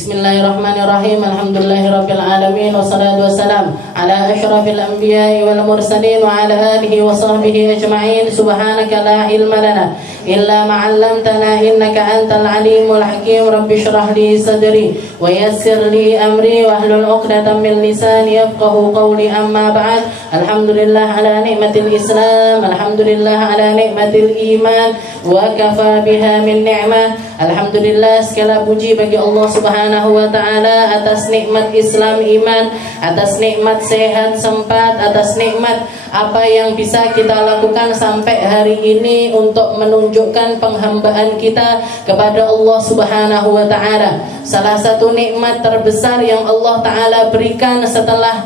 Bismillahirrahmanirrahim. Alhamdulillahirabbil alamin wassalatu wassalamu ala asyrafil anbiya'i wal mursalin wa ala alihi wa sahbihi ajma'in. Subhanaka la ilma lana illa ma 'allamtana innaka antal alimul hakim. Rabbi shrah li sadri wa yassir li amri wa hlul 'uqdatam min lisani yafqahu qawli. Amma ba'd. Alhamdulillah ala ni'matil Islam, alhamdulillah ala ni'matil iman, wa kafa biha min ni'mah. Alhamdulillah, segala puji bagi Allah Subhanahu wa ta'ala atas nikmat Islam iman, atas nikmat sehat sempat, atas nikmat apa yang bisa kita lakukan sampai hari ini untuk menunjukkan penghambaan kita kepada Allah Subhanahu wa ta'ala. Salah satu nikmat terbesar yang Allah ta'ala berikan setelah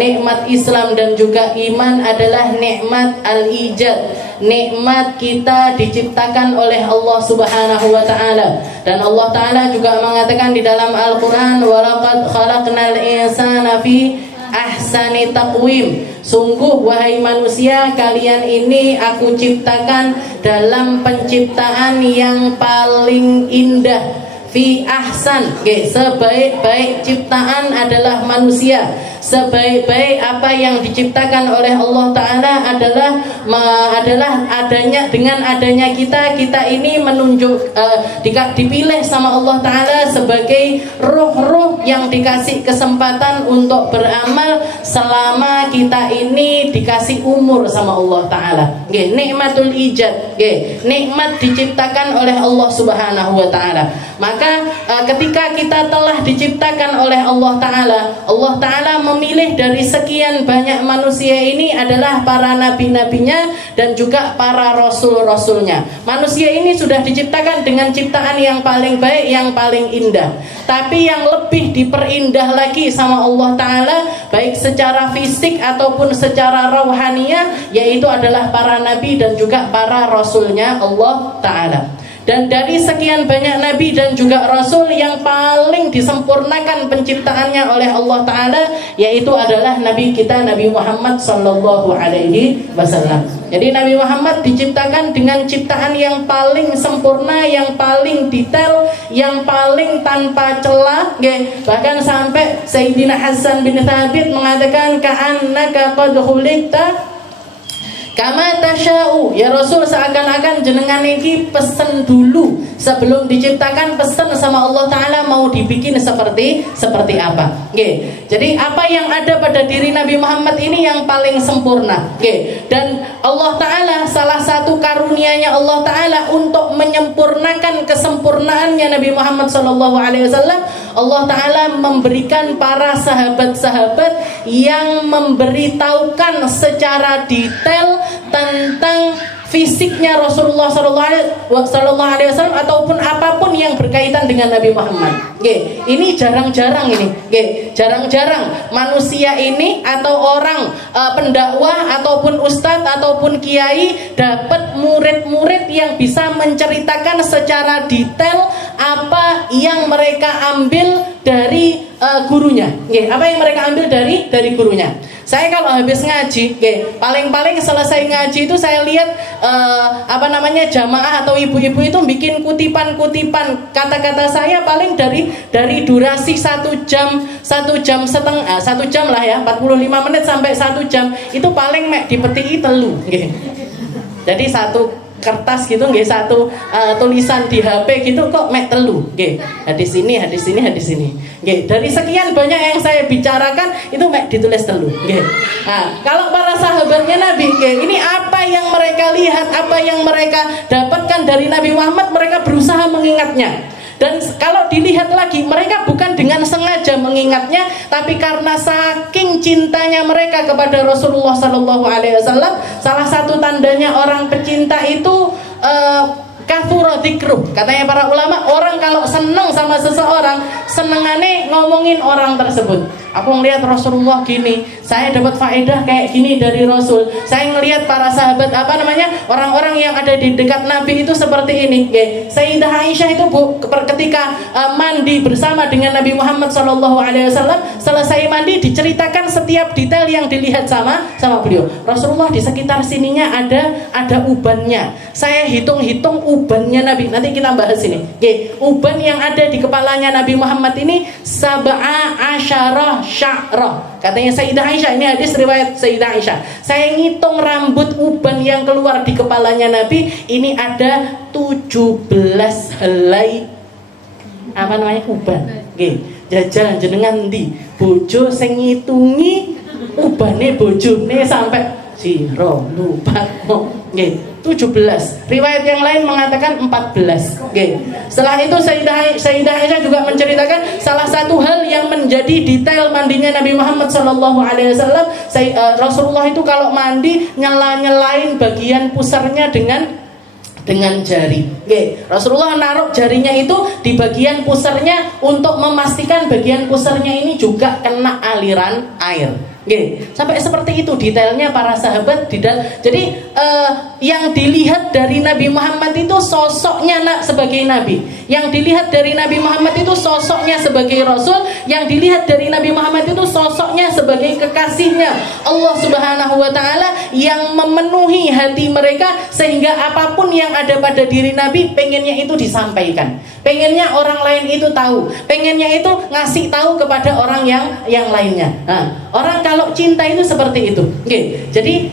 nikmat Islam dan juga iman adalah nikmat al-ijad, nikmat kita diciptakan oleh Allah Subhanahu wa ta'ala. Dan Allah ta'ala juga mengatakan di dalam Al-Quran, walaqad khalaqnal insana fi ahsani taqwim. Sungguh wahai manusia, kalian ini aku ciptakan dalam penciptaan yang paling indah. Fi ahsan, sebaik-baik ciptaan adalah manusia. Sebaik-baik apa yang diciptakan oleh Allah Ta'ala adalah adanya, dengan adanya kita ini menunjuk dipilih sama Allah Ta'ala sebagai ruh-ruh yang dikasih kesempatan untuk beramal selama kita ini dikasih umur sama Allah Ta'ala. Nikmatul ijad, nikmat diciptakan oleh Allah Subhanahu wa Ta'ala. Maka ketika kita telah diciptakan oleh Allah Ta'ala, Allah Ta'ala memilih dari sekian banyak manusia ini adalah para nabi-nabinya dan juga para rasul-rasulnya. Manusia ini sudah diciptakan dengan ciptaan yang paling baik, yang paling indah. Tapi yang lebih diperindah lagi sama Allah Ta'ala, baik secara fisik ataupun secara rohaniyah, yaitu adalah para nabi dan juga para rasulnya Allah Ta'ala. Dan dari sekian banyak nabi dan juga rasul, yang paling disempurnakan penciptaannya oleh Allah Ta'ala yaitu adalah nabi kita, Nabi Muhammad Sallallahu Alaihi Wasallam. Jadi Nabi Muhammad diciptakan dengan ciptaan yang paling sempurna, yang paling detail, yang paling tanpa celah. Bahkan sampai Sayyidina Hasan bin Thabit mengatakan, ka'annaka qad khuliqta kama tasya'u. Ya Rasul, seakan-akan jenengan iki pesen dulu sebelum diciptakan, pesen sama Allah Ta'ala mau dibikin seperti apa. Jadi apa yang ada pada diri Nabi Muhammad ini yang paling sempurna. Dan Allah Ta'ala, salah satu karunia-Nya Allah Ta'ala untuk menyempurnakan kesempurnaannya Nabi Muhammad SAW, Allah Ta'ala memberikan para sahabat-sahabat yang memberitahukan secara detail tentang fisiknya Rasulullah Sallallahu Alaihi Wasallam ataupun apapun yang berkaitan dengan Nabi Muhammad. Ini jarang-jarang jarang-jarang manusia ini atau orang pendakwah ataupun ustadz ataupun kiai dapat murid-murid yang bisa menceritakan secara detail apa yang mereka ambil dari gurunya. Apa yang mereka ambil dari gurunya. Saya kalau habis ngaji, paling-paling selesai ngaji itu saya lihat jamaah atau ibu-ibu itu bikin kutipan-kutipan kata-kata saya paling dari durasi 1 jam setengah, 1 jam lah ya, 45 menit sampai 1 jam itu paling dipetiki telu. Jadi satu kertas gitu, satu tulisan di HP gitu kok telu. Hadis ini. Dari sekian banyak yang saya bicarakan itu ditulis telu. Nah, kalau para sahabatnya Nabi, ini apa yang mereka lihat, apa yang mereka dapatkan dari Nabi Muhammad, mereka berusaha mengingatnya. Dan kalau dilihat lagi, mereka bukan dengan sengaja mengingatnya, tapi karena saking cintanya mereka kepada Rasulullah Sallallahu Alaihi Wasallam. Salah satu tandanya orang pecinta itu kathura dzikruh. Katanya para ulama, orang kalau seneng sama seseorang, senengane ngomongin orang tersebut. aku ngelihat Rasulullah gini, saya dapat faedah kayak gini dari Rasul. Saya ngelihat para sahabat orang-orang yang ada di dekat Nabi itu seperti ini. Sayyidah Aisyah itu ketika mandi bersama dengan Nabi Muhammad SAW, selesai mandi diceritakan setiap detail yang dilihat sama beliau. Rasulullah di sekitar sininya ada ubannya. Saya hitung-hitung ubannya Nabi. Nanti kita bahas ini. Uban yang ada di kepalanya Nabi Muhammad ini sab'a asyarah sya'rah. Katanya Sayyidah Aisyah, ini hadis riwayat Sayyidah Aisyah. Saya ngitung rambut uban yang keluar di kepalanya Nabi, ini ada 17 helai uban. Jajal jenengan ndi? Bojo sing ngitungi ubane bojone sampai sira lupa. 17. Riwayat yang lain mengatakan 14. Setelah itu Sayyidah Aisyah juga menceritakan salah satu hal yang menjadi detail mandinya Nabi Muhammad SAW. Rasulullah itu kalau mandi nyelain bagian pusarnya dengan jari. Rasulullah naruh jarinya itu di bagian pusarnya untuk memastikan bagian pusarnya ini juga kena aliran air. Sampai seperti itu detailnya para sahabat. Jadi yang dilihat dari Nabi Muhammad itu sosoknya sebagai Nabi. Yang dilihat dari Nabi Muhammad itu sosoknya sebagai Rasul. Yang dilihat dari Nabi Muhammad itu sosoknya sebagai kekasihnya Allah Subhanahu wa Ta'ala, yang memenuhi hati mereka sehingga apapun yang ada pada diri Nabi pengennya itu disampaikan, pengennya orang lain itu tahu, pengennya itu ngasih tahu kepada orang yang lainnya. Orang kalau cinta itu seperti itu. Jadi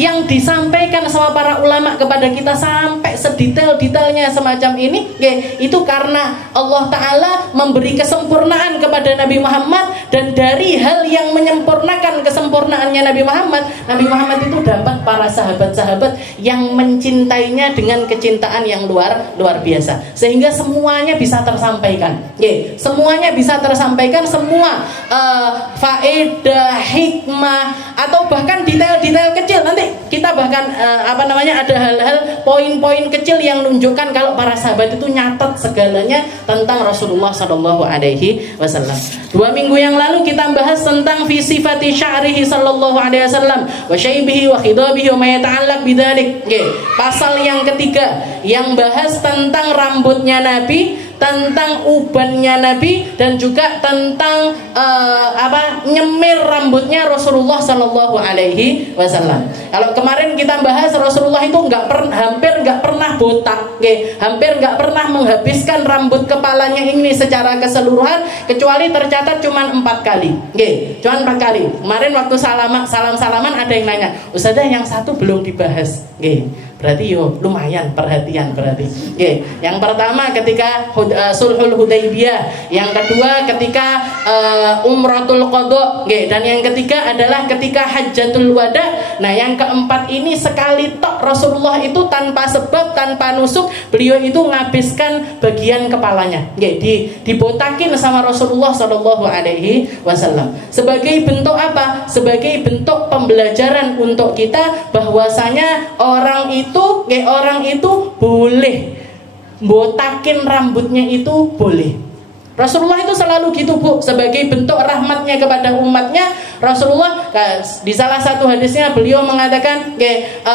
yang disampaikan sama para ulama kepada kita sampai sedetail-detailnya semacam ini, itu karena Allah Ta'ala memberi kesempurnaan kepada Nabi Muhammad. Dan dari hal yang menyempurnakan kesempurnaannya Nabi Muhammad itu dapat para sahabat-sahabat yang mencintainya dengan kecintaan yang luar biasa, sehingga semuanya bisa tersampaikan. Semuanya bisa tersampaikan, semua faedah, hikmah, atau bahkan detail-detail kecil. Nanti kita bahkan ada hal-hal poin-poin kecil yang menunjukkan kalau para sahabat itu nyatet segalanya tentang Rasulullah SAW. 2 minggu yang lalu kita bahas tentang fi sifati sya'rihi sallallahu alaihi wasallam wa syaibihi wa khidabihi wa ma yata'allaq bidzalik. Pasal yang ketiga yang bahas tentang rambutnya Nabi, tentang ubannya Nabi, dan juga tentang nyemir rambutnya Rasulullah Sallallahu Alaihi Wasallam. Kalau kemarin kita bahas Rasulullah itu hampir nggak pernah botak, hampir nggak pernah menghabiskan rambut kepalanya ini secara keseluruhan, kecuali tercatat cuma 4 kali. Cuma 4 kali. Kemarin waktu salam-salaman ada yang nanya, Ustazah yang satu belum dibahas. Berarti lumayan perhatian berarti. Yang pertama ketika Sulhul Hudaybiyah, yang kedua ketika Umratul Qadha, dan yang ketiga adalah ketika Hajjatul Wada. Nah, yang keempat ini sekali tok Rasulullah itu tanpa sebab, tanpa nusuk, beliau itu menghabiskan bagian kepalanya. Dibotakin sama Rasulullah Shallallahu Alaihi Wasallam. Sebagai bentuk apa? Sebagai bentuk pembelajaran untuk kita bahwasanya orang itu boleh botakin rambutnya, itu boleh. Rasulullah itu selalu gitu, Bu, sebagai bentuk rahmatnya kepada umatnya. Rasulullah di salah satu hadisnya beliau mengatakan,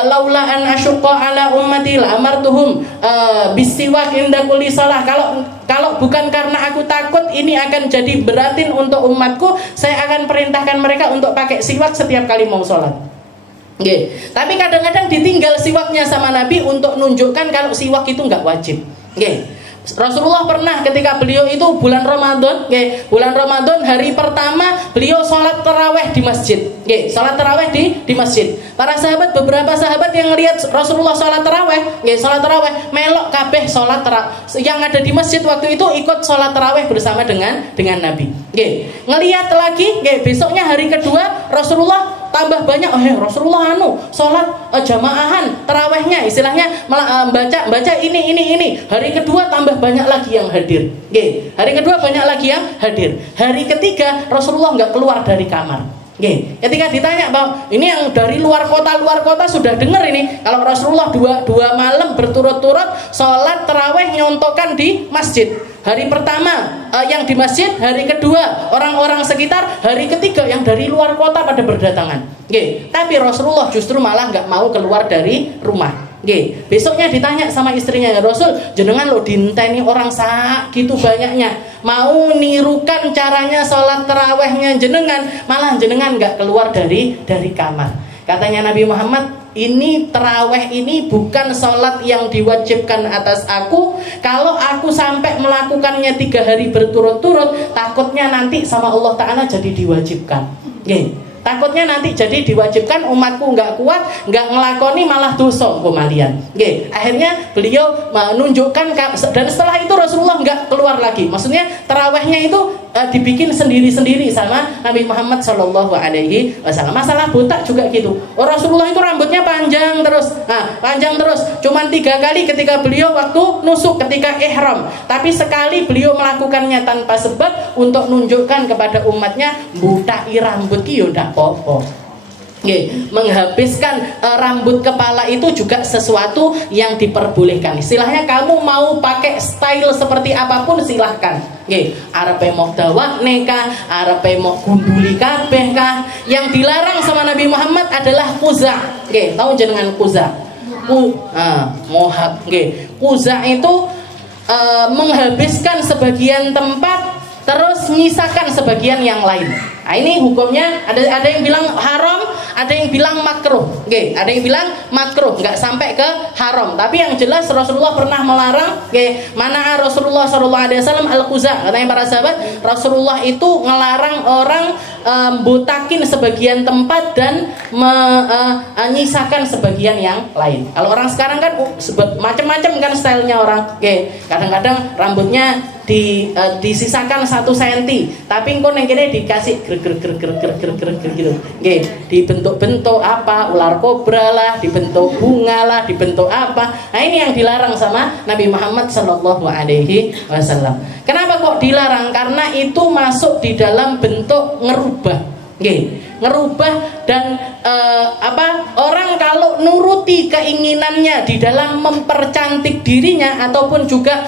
laula an asyqa ala ummati la amartuhum bisiwak inda kulli shalah. Kalau bukan karena aku takut ini akan jadi beratin untuk umatku, saya akan perintahkan mereka untuk pakai siwak setiap kali mau sholat. Tapi kadang-kadang ditinggal siwaknya sama Nabi untuk nunjukkan kalau siwak itu nggak wajib. Rasulullah pernah ketika beliau itu bulan Ramadan hari pertama beliau sholat taraweh di masjid. Sholat taraweh di masjid. Para sahabat, beberapa sahabat yang lihat Rasulullah sholat taraweh, melok kabeh sholat taraweh. Yang ada di masjid waktu itu ikut sholat taraweh bersama dengan Nabi. Ngelihat lagi, besoknya hari kedua Rasulullah tambah banyak. Rasulullah sholat jamaahan tarawehnya, istilahnya baca ini. Hari kedua tambah banyak lagi yang hadir. Hari kedua banyak lagi yang hadir. Hari ketiga Rasulullah nggak keluar dari kamar. Ketika ditanya bahwa ini yang dari luar kota sudah dengar ini kalau Rasulullah dua malam berturut-turut sholat taraweh nyontokan di masjid. Hari pertama yang di masjid, hari kedua orang-orang sekitar, hari ketiga yang dari luar kota pada berdatangan. Tapi Rasulullah justru malah nggak mau keluar dari rumah. Besoknya ditanya sama istrinya, ya Rasul, jenengan lo dinteni orang sak gitu banyaknya, mau nirukan caranya sholat tarawehnya jenengan, malah jenengan nggak keluar dari kamar. Katanya Nabi Muhammad, ini taraweh ini bukan sholat yang diwajibkan atas aku. Kalau aku sampai melakukannya 3 hari berturut-turut, takutnya nanti sama Allah Ta'ala jadi diwajibkan. Takutnya nanti jadi diwajibkan, umatku nggak kuat, nggak ngelakoni, malah dosa kemalian. Akhirnya beliau menunjukkan, dan setelah itu Rasulullah nggak keluar lagi. Maksudnya tarawehnya itu dibikin sendiri-sendiri sama Nabi Muhammad SAW. Masalah botak juga gitu. Rasulullah itu rambutnya panjang terus, Cuman 3 kali ketika beliau waktu nusuk, ketika ihram. Tapi sekali beliau melakukannya tanpa sebab untuk menunjukkan kepada umatnya, butai rambut ki ndak apa-apa. Menghabiskan rambut kepala itu juga sesuatu yang diperbolehkan. Istilahnya kamu mau pakai style seperti apapun silahkan. Arepe mau dawak neka, arepe mau gunduli kabeh kah. Yang dilarang sama Nabi Muhammad adalah kuza. Tahu jenengan kuza? Mohak. Kuza itu menghabiskan sebagian tempat terus nyisakan sebagian yang lain. Nah, ini hukumnya ada yang bilang haram, ada yang bilang makruh. Ada yang bilang makruh, nggak sampai ke haram. Tapi yang jelas Rasulullah pernah melarang. Mana Rasulullah SAW al-quza. Katanya para sahabat, Rasulullah itu ngelarang orang botakin sebagian tempat dan menyisakan sebagian yang lain. Kalau orang sekarang kan macam-macam kan stylenya orang. Kadang-kadang rambutnya disisakan 1 cm, tapi engko neng kene dikasih gitu. Dibentuk-bentuk apa, ular kobra lah, dibentuk bunga lah, dibentuk apa. Nah, ini yang dilarang sama Nabi Muhammad SAW. Kenapa kok dilarang? Karena itu masuk di dalam bentuk ngerubah. Ngerubah dan orang kalau nuruti keinginannya di dalam mempercantik dirinya, ataupun juga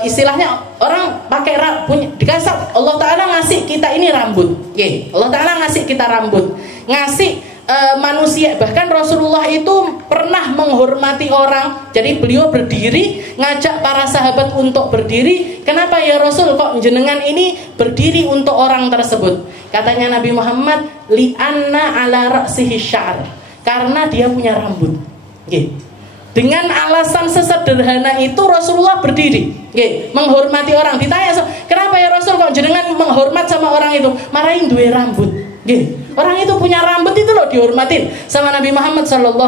istilahnya orang pakai dikasih Allah Ta'ala ngasih kita ini rambut. Allah Ta'ala ngasih kita rambut, ngasih manusia. Bahkan Rasulullah itu pernah menghormati orang. Jadi beliau berdiri, ngajak para sahabat untuk berdiri. Kenapa ya Rasul, kok jenengan ini berdiri untuk orang tersebut? Katanya Nabi Muhammad, li'anna ala ra'sihi sya'ar, karena dia punya rambut. Dengan alasan sesederhana itu Rasulullah berdiri, menghormati orang. Ditanya, kenapa ya Rasul, kok jenengan menghormat sama orang itu? Marahin duwe rambut. Orang itu punya rambut itu loh dihormatin sama Nabi Muhammad SAW.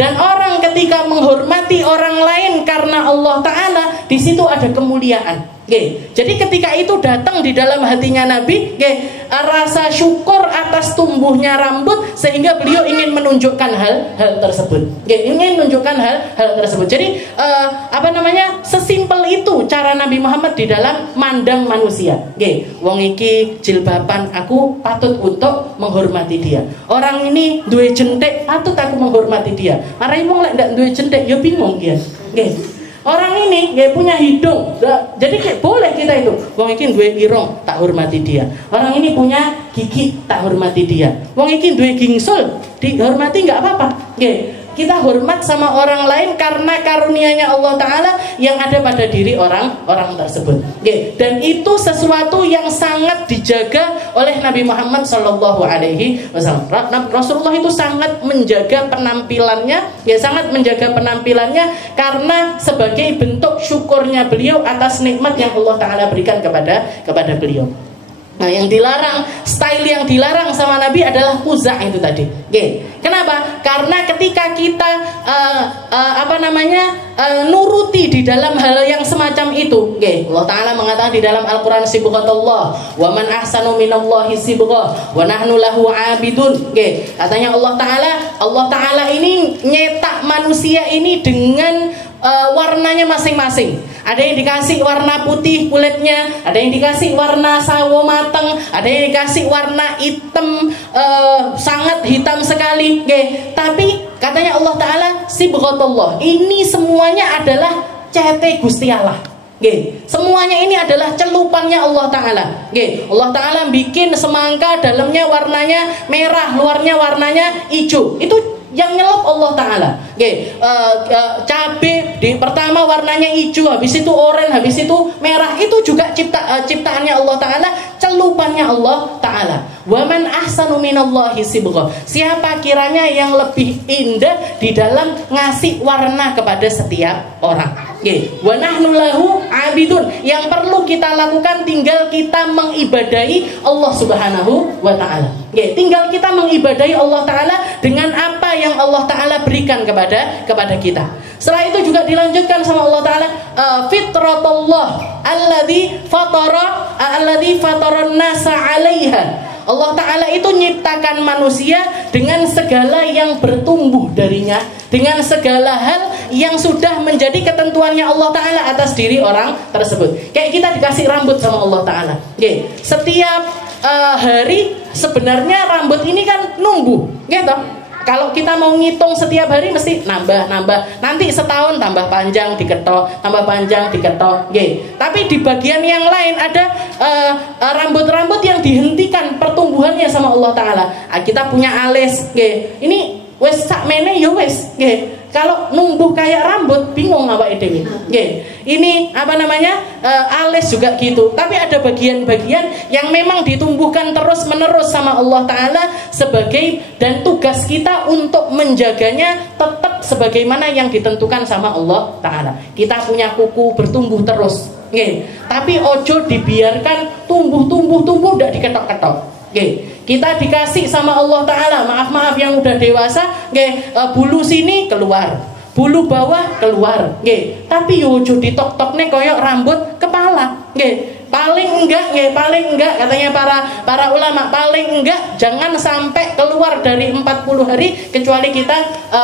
Dan orang ketika menghormati orang lain karena Allah Ta'ala, di situ ada kemuliaan. Jadi ketika itu datang di dalam hatinya Nabi, rasa syukur atas tumbuhnya rambut, sehingga beliau ingin menunjukkan hal tersebut. Ingin menunjukkan hal tersebut. Jadi sesimpel itu cara Nabi Muhammad di dalam mandang manusia. Wong iki jilbaban, aku patut untuk menghormati dia. Orang ini duwe jentik, patut aku menghormati dia. Marahin wong lek ndak duwe jentik, ya bingung dia. Orang ini punya hidung, jadi boleh kita itu. Wong iki duwe irung, tak hormati dia. Orang ini punya gigi, tak hormati dia. Wong iki duwe gingsul, dihormati nggak apa-apa. Kita hormat sama orang lain karena karunia-Nya Allah Ta'ala yang ada pada diri orang tersebut. Dan itu sesuatu yang sangat dijaga oleh Nabi Muhammad SAW. Rasulullah itu sangat menjaga penampilannya, sangat menjaga penampilannya karena sebagai bentuk syukurnya beliau atas nikmat yang Allah Ta'ala berikan kepada beliau. Nah, yang dilarang, style yang dilarang sama Nabi adalah kuza itu tadi. Kenapa? Karena ketika kita nuruti di dalam hal yang semacam itu, Allah Ta'ala mengatakan di dalam Al-Quran, sibghatullah wa man ahsanu minallahi sibghah wa nahnu lahu abidun. Katanya Allah Ta'ala ini nyetak manusia ini dengan warnanya masing-masing. Ada yang dikasih warna putih kulitnya, ada yang dikasih warna sawo mateng, ada yang dikasih warna hitam, sangat hitam sekali. Tapi katanya Allah Ta'ala sibghatullah, ini semuanya adalah cete Gusti Allah. Nggih, semuanya ini adalah celupannya Allah Ta'ala. Nggih, Allah Ta'ala bikin semangka, dalamnya warnanya merah, luarnya warnanya hijau. Itu yang nyelup Allah Ta'ala. Nggih, cabai di pertama warnanya hijau, habis itu oranye, habis itu merah. Itu juga ciptaannya Allah Ta'ala, celupannya Allah Ta'ala. Wa man ahsanu minallahi sibgha. Siapa kiranya yang lebih indah di dalam ngasih warna kepada setiap orang. Nggih, wa nahnu lahu abidun. Yang perlu kita lakukan tinggal kita mengibadahi Allah Subhanahu wa Ta'ala. Nggih, tinggal kita mengibadahi Allah Ta'ala dengan apa yang Allah Ta'ala berikan kepada kita. Setelah itu juga dilanjutkan sama Allah Ta'ala, fitratullah alladzi fataran nasa 'alaiha. Allah Ta'ala itu nyiptakan manusia dengan segala yang bertumbuh darinya, dengan segala hal yang sudah menjadi ketentuannya Allah Ta'ala atas diri orang tersebut. Kayak kita dikasih rambut sama Allah Ta'ala. Setiap hari sebenarnya rambut ini kan numbuh, gitu. Kalau kita mau ngitung setiap hari mesti nambah. Nanti setahun tambah panjang diketok, tambah panjang diketok. Tapi di bagian yang lain ada rambut-rambut yang dihentikan pertumbuhannya sama Allah Ta'ala. Kita punya alis. Ini wes sakmene ya wes. Kalau numbuh kayak rambut bingung awake dhewe. Ini apa namanya? Alis juga gitu. Tapi ada bagian-bagian yang memang ditumbuhkan terus-menerus sama Allah Ta'ala sebagai, dan tugas kita untuk menjaganya tetap sebagaimana yang ditentukan sama Allah Ta'ala. Kita punya kuku bertumbuh terus. Tapi ojo dibiarkan tumbuh udah diketok-ketok. Kita dikasih sama Allah Ta'ala, maaf yang udah dewasa, bulu sini keluar, bulu bawah keluar, tapi ojo ditok-tok nih koyok rambut kepala. Paling enggak katanya para ulama, paling enggak jangan sampai keluar dari 40 hari kecuali kita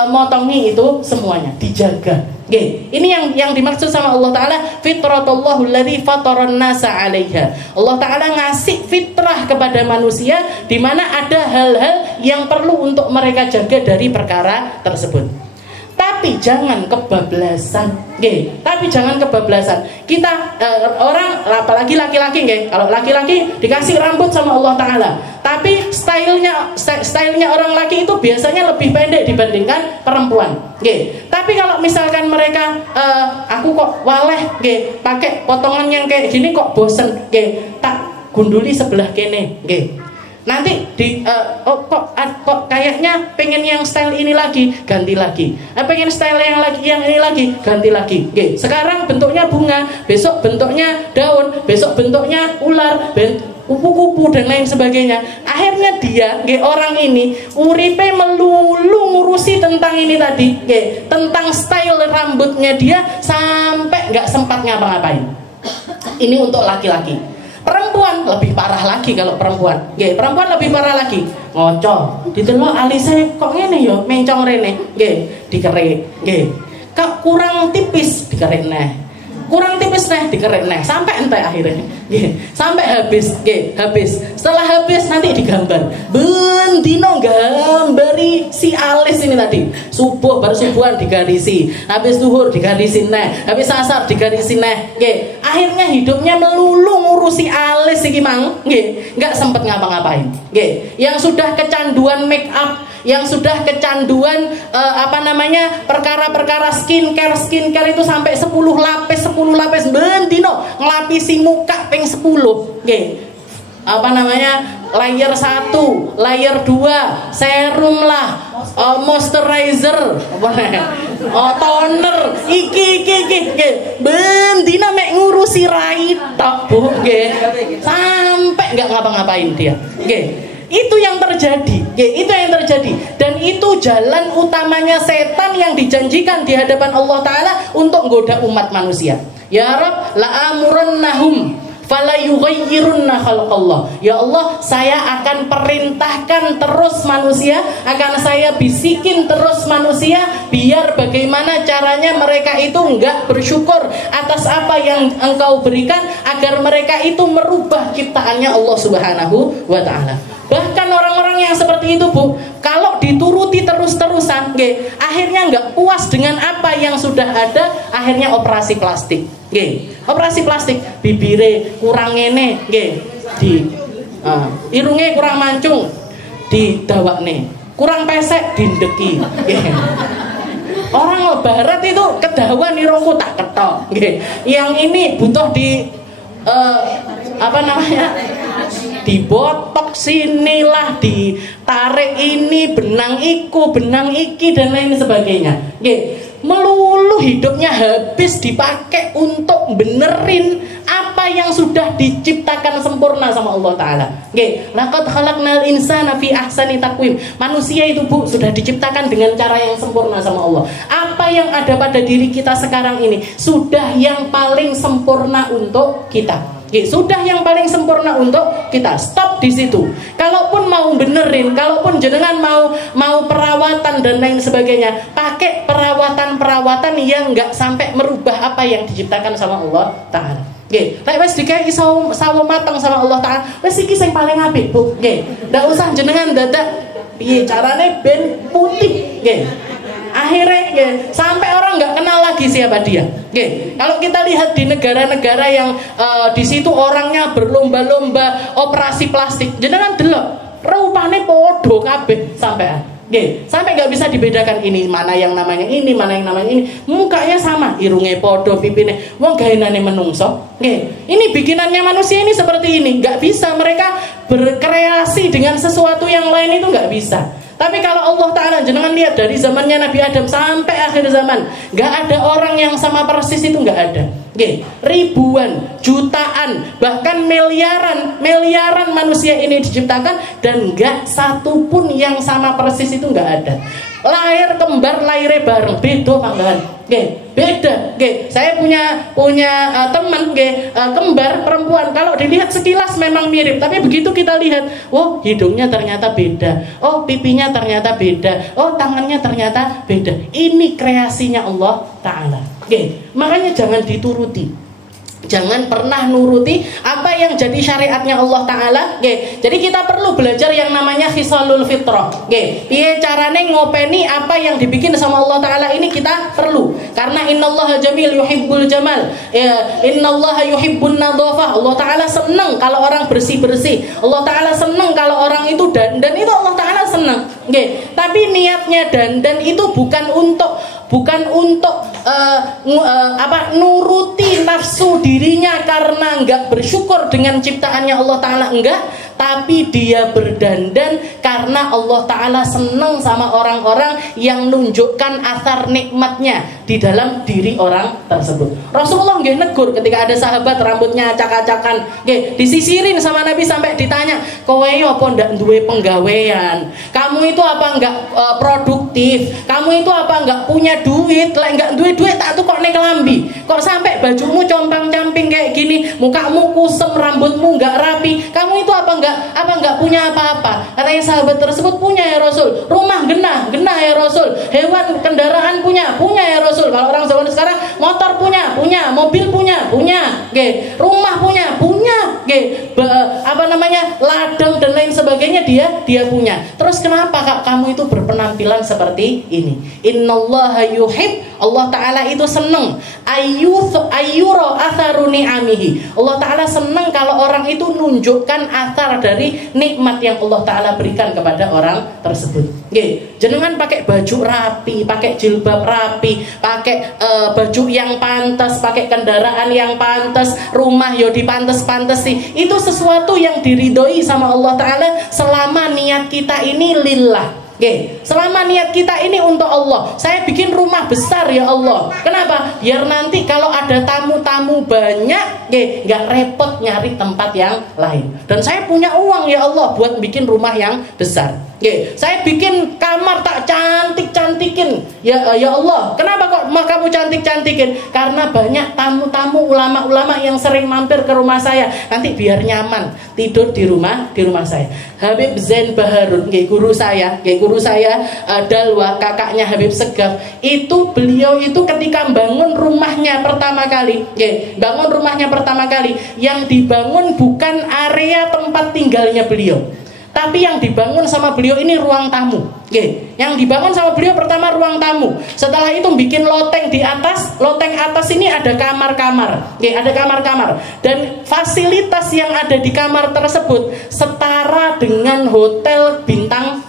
motongi itu semuanya, dijaga. Ini yang dimaksud sama Allah Ta'ala, fitratullahu alladzi fataran nasa 'alaiha. Allah Ta'ala ngasih fitrah kepada manusia di mana ada hal-hal yang perlu untuk mereka jaga dari perkara tersebut. Tapi jangan kebablasan. Kita orang, apalagi laki-laki, kalau laki-laki dikasih rambut sama Allah Ta'ala, tapi stylenya orang laki itu biasanya lebih pendek dibandingkan perempuan. Tapi kalau misalkan mereka aku kok waleh pakai potongan yang kayak gini kok bosen, tak gunduli sebelah kene. Nanti kok kayaknya pengen yang style ini lagi, ganti lagi. Pengen style yang ini lagi, ganti lagi. Sekarang bentuknya bunga, besok bentuknya daun, besok bentuknya ular, kupu-kupu dan lain sebagainya. Akhirnya dia, orang ini uripe melulu ngurusi tentang ini tadi, tentang style rambutnya dia sampai nggak sempat ngapa-ngapain. Ini untuk laki-laki. Perempuan lebih parah lagi. Kalau perempuan lebih parah lagi. Ngocok, didelok alisnya kok ngene ya, mencong rene, dikerik. Kok kurang tipis, dikerik neh. Kurang tipis neh, dikerik neh, sampai entek akhirnya. Sampai habis. Setelah habis nanti digambar. Bendino gambari si alis ini tadi. Subuh baru subuhan digarisi, habis zuhur digarisi neh, habis asar digarisi neh. Akhirnya hidupnya melulu ngurusi alis iki mang. Enggak sempet ngapa-ngapain. Yang sudah kecanduan make up, yang sudah kecanduan perkara-perkara skincare itu sampai 10 lapis bendino ngelapisi muka ping 10. Layer 1, layer 2, serum lah, moisturizer, toner, iki bendina mek ngurusi rai tok, Bu, sampai nggak ngapa-ngapain dia. Itu yang terjadi, dan itu jalan utamanya setan yang dijanjikan di hadapan Allah Ta'ala untuk menggoda umat manusia. Ya Rabb, la'amurannahum fala yughayyirunna khalqallah. Ya Allah, saya akan perintahkan terus manusia, akan saya bisikin terus manusia, biar bagaimana caranya mereka itu enggak bersyukur atas apa yang engkau berikan, agar mereka itu merubah ciptaannya Allah Subhanahu wa taala. Bahkan orang-orang yang seperti itu, Bu, kalau dituruti terus-terusan, nggih, akhirnya nggak puas dengan apa yang sudah ada, akhirnya operasi plastik. Nggih, operasi plastik, bibire kurang ngene, nggih, irunge kurang mancung, didawakne, kurang pesek dindeki. Nggih. Orang barat itu kedawan irungku tak ketok, nggih. Yang ini butuh di dibotok sinilah, ditarik ini, benang iku, benang iki, dan lain sebagainya. Nggih, melulu hidupnya habis dipakai untuk benerin apa yang sudah diciptakan sempurna sama Allah Ta'ala. Nggih, laqad khalaqnal insana fi ahsani taqwim. Manusia itu, Bu, sudah diciptakan dengan cara yang sempurna sama Allah. Apa yang ada pada diri kita sekarang ini sudah yang paling sempurna untuk kita. Sudah yang paling sempurna untuk kita. Stop di situ. Kalaupun mau benerin, kalaupun jenengan mau perawatan dan lain sebagainya, pakai perawatan yang nggak sampai merubah apa yang diciptakan sama Allah Ta'ala. Nggih, lek wis dikai sawo mateng sama Allah Ta'ala, wis iki sing paling apik, Bu. Nggih, ndak usah jenengan dadak piye carane ben putih. Nggih. Akhirnya sampai orang nggak kenal lagi siapa dia. Kalau kita lihat di negara-negara yang di situ orangnya berlomba-lomba operasi plastik, jenengan delok rupane podo kabeh sampean. Sampai nggak bisa dibedakan ini mana yang namanya ini, mana yang namanya ini. Mukanya sama, irunge podo, pipine. Wong gaenane menungso. Ini bikinannya manusia ini seperti ini. Nggak bisa mereka berkreasi dengan sesuatu yang lain, itu nggak bisa. Tapi kalau Allah Ta'ala, jenengan lihat dari zamannya Nabi Adam sampai akhir zaman, nggak ada orang yang sama persis, itu nggak ada. Ribuan, jutaan, bahkan miliaran manusia ini diciptakan, dan nggak satu pun yang sama persis, itu nggak ada. Lahir kembar, lahirnya bareng, beda panggalan. Beda. Saya punya teman kembar perempuan. Kalau dilihat sekilas memang mirip, tapi begitu kita lihat, oh hidungnya ternyata beda, oh pipinya ternyata beda, oh tangannya ternyata beda. Ini kreasinya Allah Ta'ala. Makanya jangan dituruti. Jangan pernah nuruti apa yang jadi syariatnya Allah Ta'ala. Jadi kita perlu belajar yang namanya khisalul fitrah. Piye carane ngopeni apa yang dibikin sama Allah Ta'ala ini, kita perlu. Karena innallaha jamil yuhibbul jamal. Innallaha yuhibbun nadhafah. Allah Ta'ala seneng kalau orang bersih-bersih. Allah Ta'ala seneng kalau orang itu dandan, itu Allah Ta'ala seneng. Tapi niatnya dandan itu bukan untuk nuruti nafsu dirinya karena enggak bersyukur dengan ciptaannya Allah Ta'ala, enggak. Tapi dia berdandan karena Allah Ta'ala senang sama orang-orang yang nunjukkan asar nikmatnya di dalam diri orang tersebut. Rasulullah nggih negur ketika ada sahabat rambutnya acak-acakan, disisirin sama Nabi sampai ditanya, kowe apa ndak duwe penggawean? Kamu itu apa enggak produktif? Kamu itu apa enggak punya duit? Lek enggak duwe duit tak tukokne kelambi. Kok sampai bajumu compang-camping kayak gini, mukamu kusem, rambutmu enggak rapi? Kamu itu apa enggak punya apa-apa? Katanya sahabat tersebut, punya ya Rasul. Rumah genah ya Rasul. Hewan kendaraan punya ya Rasul. Kalau orang zaman sekarang, motor punya, mobil punya, rumah punya, ladang dan lain sebagainya dia punya. Terus kenapa Kak kamu itu berpenampilan seperti ini? Innallaha yuhib, Allah Ta'ala itu senang ayyura atharu ni'amihi. Allah Ta'ala senang kalau orang itu nunjukkan athar dari nikmat yang Allah Ta'ala berikan kepada orang tersebut. Jenengan pakai baju rapi, pakai jilbab rapi, pakai baju yang pantas, pakai kendaraan yang pantas, rumah yo dipantes-pantesi. Itu sesuatu yang diridhoi sama Allah Ta'ala selama niat kita ini lillah. Selama niat kita ini untuk Allah. Saya bikin rumah besar ya Allah. Kenapa? Biar nanti kalau ada tamu-tamu banyak, nggak repot nyari tempat yang lain. Dan saya punya uang ya Allah buat bikin rumah yang besar. Saya bikin kamar tak cantik-cantikin ya Allah. Kenapa kok mau kamu cantik-cantikin? Karena banyak tamu-tamu, ulama-ulama yang sering mampir ke rumah saya. Nanti biar nyaman tidur di rumah saya. Habib Zain Baharun, guru saya guru saya Dalwa, kakaknya Habib Segaf, itu beliau itu ketika bangun rumahnya pertama kali, bangun rumahnya pertama kali, yang dibangun bukan area tempat tinggalnya beliau, tapi yang dibangun sama beliau ini ruang tamu. Yang dibangun sama beliau pertama ruang tamu. Setelah itu bikin loteng di atas. Loteng atas ini ada kamar-kamar. Ada kamar-kamar. Dan fasilitas yang ada di kamar tersebut setara dengan hotel bintang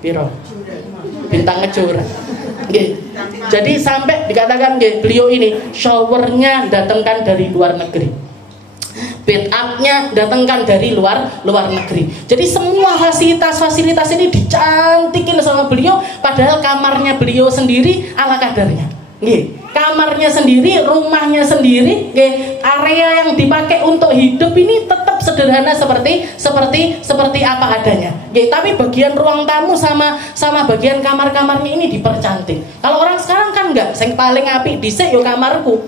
piro? Bintang ngejur. Jadi sampai dikatakan beliau ini showernya datangkan dari luar negeri, bed up-nya datangkan dari luar negeri. Jadi semua fasilitas ini dicantikin sama beliau, padahal kamarnya beliau sendiri ala kadarnya. Kamarnya sendiri, rumahnya sendiri, area yang dipakai untuk hidup ini tetap sederhana seperti apa adanya. Tapi bagian ruang tamu sama bagian kamar-kamarnya ini dipercantik. Kalau orang sekarang kan enggak, sing paling apik dhisik yo kamarku.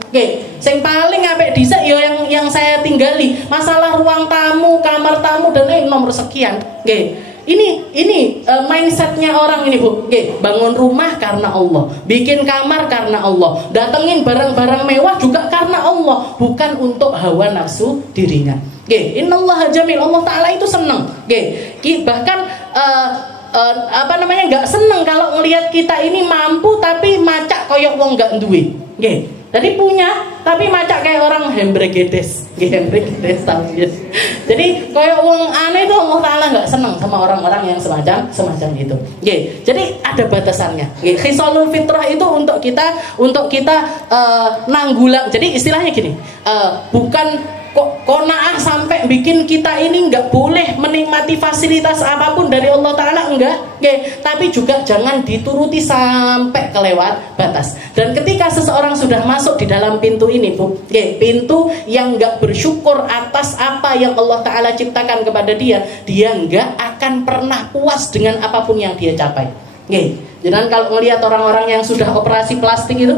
Sing paling apik dhisik yo yang saya tinggali. Masalah ruang tamu, kamar tamu dan nomor sekian. Ini mindsetnya orang ini, Bu. Bangun rumah karena Allah, bikin kamar karena Allah, datengin barang-barang mewah juga karena Allah, bukan untuk hawa nafsu dirinya. Innallaha jamil, Allah Ta'ala itu senang. Bahkan nggak seneng kalau ngelihat kita ini mampu tapi macak koyok wong nggak duwe. Jadi punya tapi macak kayak orang hembregedes tahu ya. Jadi kayak wong aneh itu Allah Ta'ala nggak senang sama orang-orang yang semacam itu. Jadi ada batasannya. Khisalul fitrah itu untuk kita nanggulang. Jadi istilahnya gini, bukan konaah sampai bikin kita ini nggak boleh menikmati fasilitas apapun dari Allah Ta'ala, enggak. Tapi juga jangan dituruti sampai kelewat batas. Dan ketika seseorang sudah masuk di dalam pintu ini, Bu, pintu yang nggak bersyukur atas apa yang Allah Ta'ala ciptakan kepada dia nggak akan pernah puas dengan apapun yang dia capai. Jangan kalau melihat orang-orang yang sudah operasi plastik itu,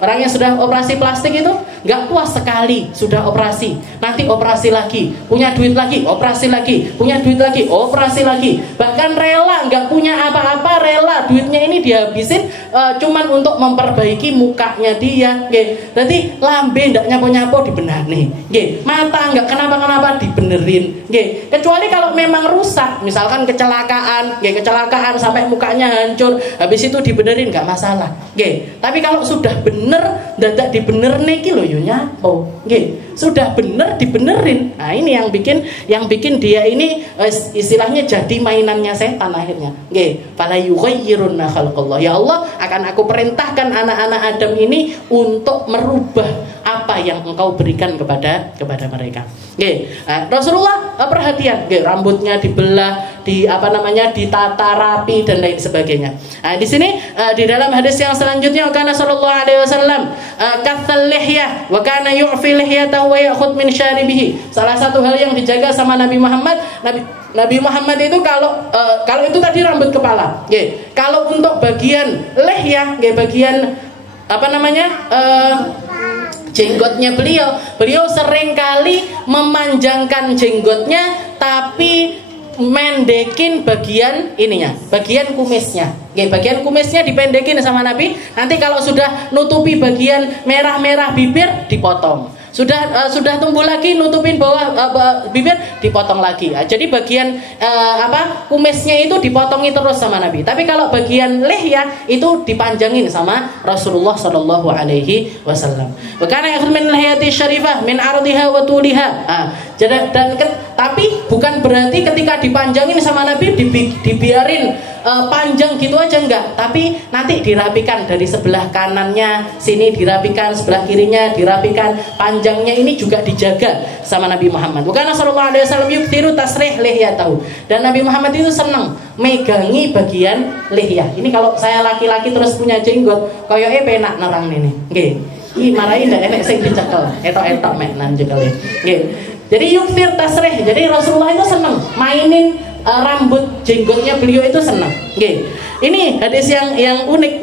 orang yang sudah operasi plastik itu nggak puas sekali sudah operasi, nanti operasi lagi, punya duit lagi, operasi lagi, punya duit lagi, operasi lagi, bahkan rela nggak punya apa-apa, rela duitnya ini dihabisin cuman untuk memperbaiki mukanya dia. Berarti lambe nggak nyapo-nyapo dibenani, mata nggak kenapa-kenapa dibenerin. Kecuali kalau memang rusak, misalkan kecelakaan sampai mukanya hancur, habis itu dibenerin nggak masalah. Tapi kalau sudah bener dadak dibener niki lho yo nyapo. Sudah bener dibenerin. Nah, ini yang bikin dia ini istilahnya jadi mainannya setan akhirnya. Fala yughayyirunna khalqallah. Ya Allah, akan aku perintahkan anak-anak Adam ini untuk merubah apa yang engkau berikan kepada mereka. Rasulullah perhatian, rambutnya dibelah, ditata rapi dan lain sebagainya. Di sini di dalam hadis yang selanjutnya, kana sallallahu alaihi wasallam kathal lihyah wa kana yu'fi lihyatahu wa ya'khud min syaribihi. Salah satu hal yang dijaga sama Nabi Muhammad itu kalau itu tadi rambut kepala. Kalau untuk bagian lihyah, bagian jenggotnya beliau sering kali memanjangkan jenggotnya tapi mendekin bagian ininya, bagian kumisnya. Bagian kumisnya dipendekin sama Nabi. Nanti kalau sudah nutupi bagian merah-merah bibir dipotong. Sudah tumbuh lagi nutupin bawah bibir dipotong lagi. Jadi bagian kumisnya itu dipotongi terus sama Nabi. Tapi kalau bagian lihya itu dipanjangin sama Rasulullah sallallahu alaihi wasallam. Wa kana yakhudh min lihyati syarifah min ardiha wa tuliha. Tapi bukan berarti ketika dipanjangin sama Nabi dibiarin panjang gitu aja, enggak. Tapi nanti dirapikan dari sebelah kanannya sini dirapikan, sebelah kirinya dirapikan, panjangnya ini juga dijaga sama Nabi Muhammad. Bukan sallallahu alaihi wasallam yukthiru tasrih lihyatahu. Dan Nabi Muhammad itu senang megangi bagian lihyah. Ini kalau saya laki-laki terus punya jenggot, koyoke penak nerang ini. Nggih. Ih marahi ndak enek sing dicekel. Etok-etok mek nang jekele. Nggih. Jadi yukthir tasrih. Jadi Rasulullah itu senang mainin rambut jenggotnya beliau itu senang. Ini hadis yang unik,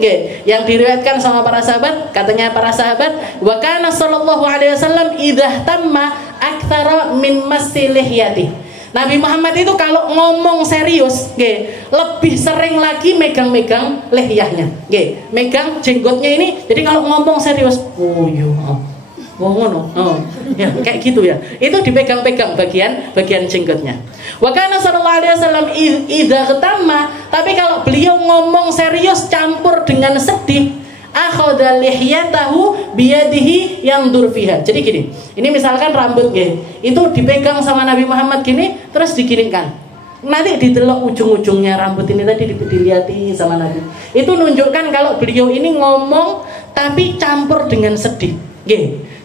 yang diriwayatkan sama para sahabat. Katanya para sahabat, wa kana sallallahu alaihi wasallam idza tamma aktsara min masilihiyati. Nabi Muhammad itu kalau ngomong serius, nggih, lebih sering lagi megang-megang lihyahnya, nggih, megang jenggotnya ini. Jadi kalau ngomong serius, oh iya, ngono, ya kayak gitu ya. Itu dipegang-pegang bagian jenggotnya. Wa kana sallallahu alaihi wasallam idza khatama, tapi kalau beliau ngomong serius campur dengan sedih, akhadha lihyatahu biyadihi yandur fiha. Jadi gini, ini misalkan rambut itu dipegang sama Nabi Muhammad gini, terus diginikan. Nanti didelok ujung-ujungnya rambut ini tadi dilihati sama Nabi. Itu nunjukkan kalau beliau ini ngomong tapi campur dengan sedih.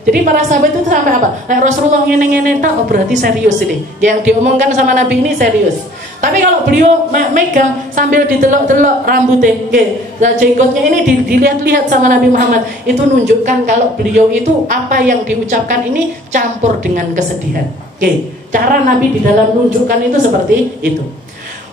Jadi para sahabat itu sampai apa? Rasulullah ngene-ngene tak, berarti serius ini. Yang diomongkan sama Nabi ini serius. Tapi kalau beliau megang sambil didelok-delok rambutnya, jenggotnya ini dilihat-lihat sama Nabi Muhammad, itu nunjukkan kalau beliau itu apa yang diucapkan ini campur dengan kesedihan. Cara Nabi di dalam nunjukkan itu seperti itu.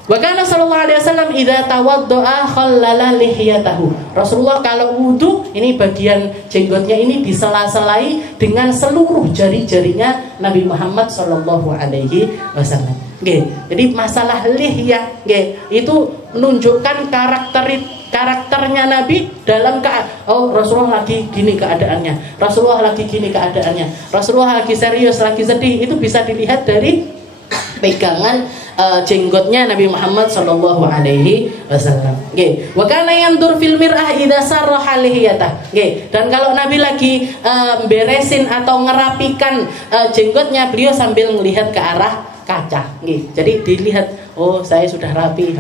Wa kana sallallahu alaihi wasallam idza tawaddaa khallala lihyatahu. Rasulullah kalau wudu, ini bagian jenggotnya ini disela-selai dengan seluruh jari-jarinya Nabi Muhammad sallallahu alaihi wasallam. Jadi masalah lihyah itu menunjukkan karakternya Nabi dalam Rasulullah lagi gini keadaannya, Rasulullah lagi gini keadaannya, Rasulullah lagi serius, lagi sedih. Itu bisa dilihat dari pegangan jenggotnya Nabi Muhammad sallallahu alaihi wasallam. Wa kana yandur fil mir'ah idza sarraha lihiyatah. Dan kalau Nabi lagi beresin atau ngerapikan jenggotnya, beliau sambil melihat ke arah kaca. Jadi dilihat, oh saya sudah rapi.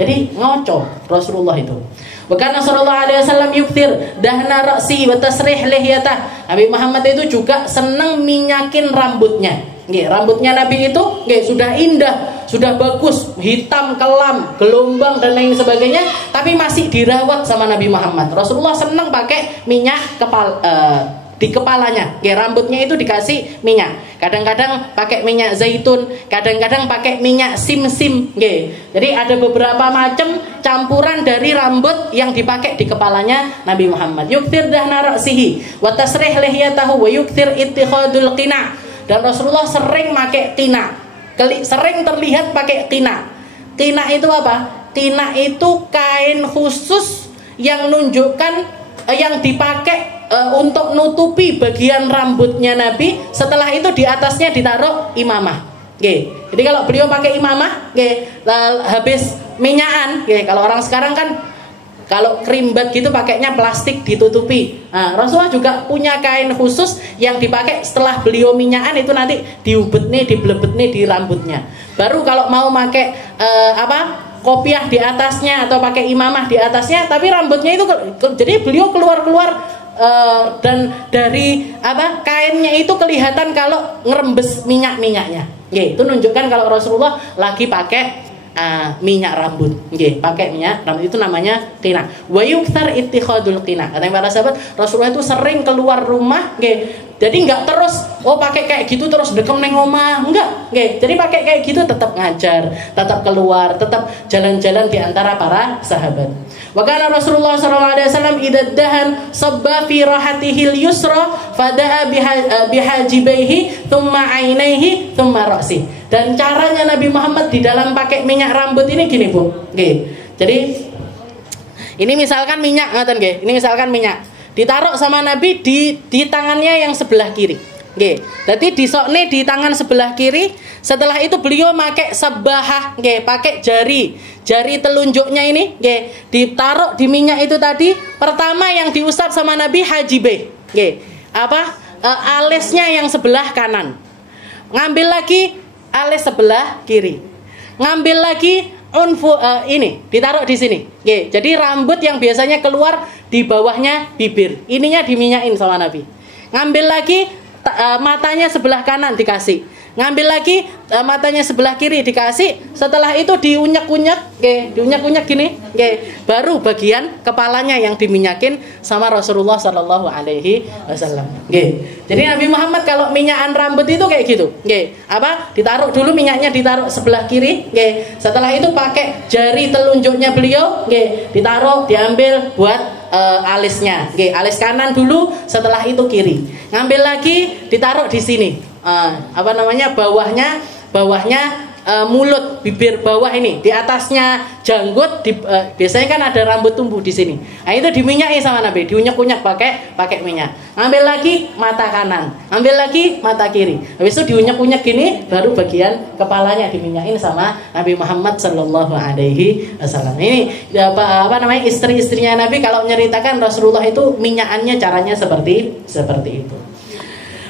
Jadi ngoco Rasulullah itu. Wa kana sallallahu alaihi wasallam yukthir dahna ra'si wa tasrih lihiyatah. Nabi Muhammad itu juga senang minyakin rambutnya. Rambutnya Nabi itu sudah indah, sudah bagus, hitam kelam, gelombang dan lain sebagainya, tapi masih dirawat sama Nabi Muhammad. Rasulullah senang pakai minyak di kepalanya. Rambutnya itu dikasih minyak. Kadang-kadang pakai minyak zaitun, kadang-kadang pakai minyak simsim. Jadi ada beberapa macam campuran dari rambut yang dipakai di kepalanya Nabi Muhammad. Yukthir dahna ra'sihi wa tasrih lihiyatahu wa yukthir ittikhadul qina'. Dan Rasulullah sering pakai qina, sering terlihat pakai qina. Qina itu apa? Qina itu kain khusus yang nunjukkan yang dipakai untuk nutupi bagian rambutnya Nabi. Setelah itu di atasnya ditaruh imamah. Jadi kalau beliau pakai imamah, habis minyakan, kalau orang sekarang kan kalau kerimbat gitu pakainya plastik ditutupi. Rasulullah juga punya kain khusus yang dipakai setelah beliau minyakan, itu nanti diubetnya, diblebetnya di rambutnya. Baru kalau mau pakai kopiah di atasnya atau pakai imamah di atasnya, tapi rambutnya itu jadi beliau keluar dan dari kainnya itu kelihatan kalau ngerembes minyak-minyaknya. Itu menunjukkan kalau Rasulullah lagi pakai minyak rambut, pakai minyak rambut, itu namanya qina. Wa yukthar ittikhadul qina. Katanya para sahabat, Rasulullah itu sering keluar rumah, jadi nggak terus pakai kayak gitu terus dekem neng omah, enggak, jadi pakai kayak gitu tetap ngajar, tetap keluar, tetap jalan-jalan di antara para sahabat. Wa kana Rasulullah sallallahu alaihi wasallam idza dahan sabba fi rahatihil yusra fada'a bihajibaihi thumma ainaihi thumma ra'si. Dan caranya Nabi Muhammad di dalam pakai minyak rambut ini gini, Bu. Jadi ini misalkan minyak, ini misalkan minyak ditaruh sama Nabi di tangannya yang sebelah kiri. Jadi disokne di tangan sebelah kiri. Setelah itu beliau pakai sebahah, pakai jari telunjuknya ini, ditaruh di minyak itu tadi. Pertama yang diusap sama Nabi hajibe, alisnya yang sebelah kanan. Ngambil lagi alis sebelah kiri. Ngambil lagi ini ditaruh di sini. Jadi rambut yang biasanya keluar di bawahnya bibir, ininya diminyakin sama Nabi. Ngambil lagi matanya sebelah kanan dikasih. Ngambil lagi matanya sebelah kiri dikasih. Setelah itu diunyak-unyak, diunyak-unyak gini, baru bagian kepalanya yang diminyakin sama Rasulullah sallallahu alaihi wasallam. Jadi Nabi Muhammad kalau minyakan rambut itu kayak gitu. Ditaruh dulu minyaknya, ditaruh sebelah kiri, setelah itu pakai jari telunjuknya beliau, ditaruh, diambil buat alisnya, alis kanan dulu, setelah itu kiri. Ngambil lagi, ditaruh di sini. Bawahnya bawahnya mulut, bibir bawah ini, di atasnya janggut, biasanya kan ada rambut tumbuh di sini. Nah, itu diminyaki sama Nabi, diunyak-unyak pakai minyak. Ambil lagi mata kanan, ambil lagi mata kiri. Habis itu diunyak-unyak gini, baru bagian kepalanya diminyakin sama Nabi Muhammad Sallallahu Alaihi Wasallam. Ini apa namanya, istri-istrinya Nabi kalau menceritakan Rasulullah itu minyakannya caranya seperti itu.